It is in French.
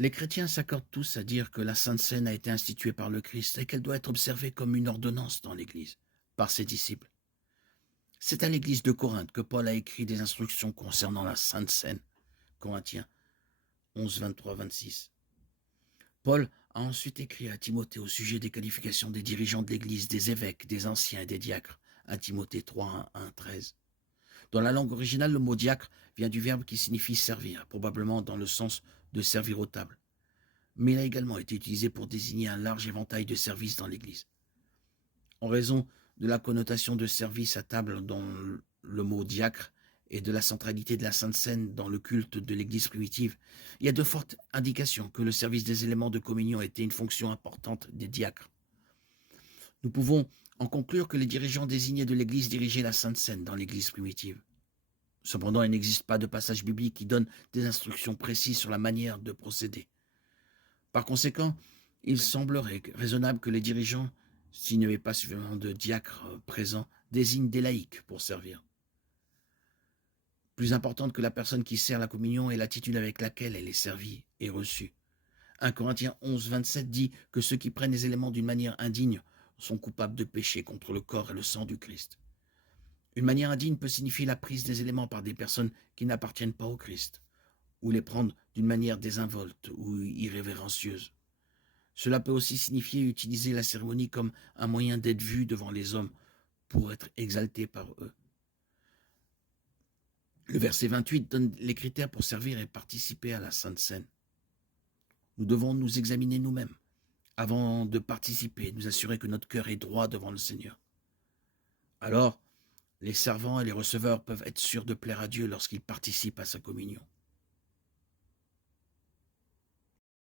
Les chrétiens s'accordent tous à dire que la Sainte Seine a été instituée par le Christ et qu'elle doit être observée comme une ordonnance dans l'Église, par ses disciples. C'est à l'Église de Corinthe que Paul a écrit des instructions concernant la Sainte Seine. Corinthiens 11, 23, 26. Paul a ensuite écrit à Timothée au sujet des qualifications des dirigeants de l'Église, des évêques, des anciens et des diacres, à Timothée 3, 1, 13. Dans la langue originale, le mot diacre vient du verbe qui signifie servir, probablement dans le sens de servir aux tables. Mais il a également été utilisé pour désigner un large éventail de services dans l'Église. En raison de la connotation de service à table dans le mot diacre et de la centralité de la Sainte Seine dans le culte de l'Église primitive, il y a de fortes indications que le service des éléments de communion était une fonction importante des diacres. Nous pouvons en conclure que les dirigeants désignés de l'Église dirigeaient la Sainte Seine dans l'Église primitive. Cependant, il n'existe pas de passage biblique qui donne des instructions précises sur la manière de procéder. Par conséquent, il semblerait raisonnable que les dirigeants, s'il n'y avait pas suffisamment de diacres présents, désignent des laïcs pour servir. Plus importante que la personne qui sert la communion est l'attitude avec laquelle elle est servie et reçue. 1 Corinthiens 11, 27 dit que ceux qui prennent les éléments d'une manière indigne sont coupables de péché contre le corps et le sang du Christ. Une manière indigne peut signifier la prise des éléments par des personnes qui n'appartiennent pas au Christ, ou les prendre d'une manière désinvolte ou irrévérencieuse. Cela peut aussi signifier utiliser la cérémonie comme un moyen d'être vu devant les hommes pour être exalté par eux. Le verset 28 donne les critères pour servir et participer à la Sainte Seine. Nous devons nous examiner nous-mêmes avant de participer, nous assurer que notre cœur est droit devant le Seigneur. Alors, les servants et les receveurs peuvent être sûrs de plaire à Dieu lorsqu'ils participent à sa communion.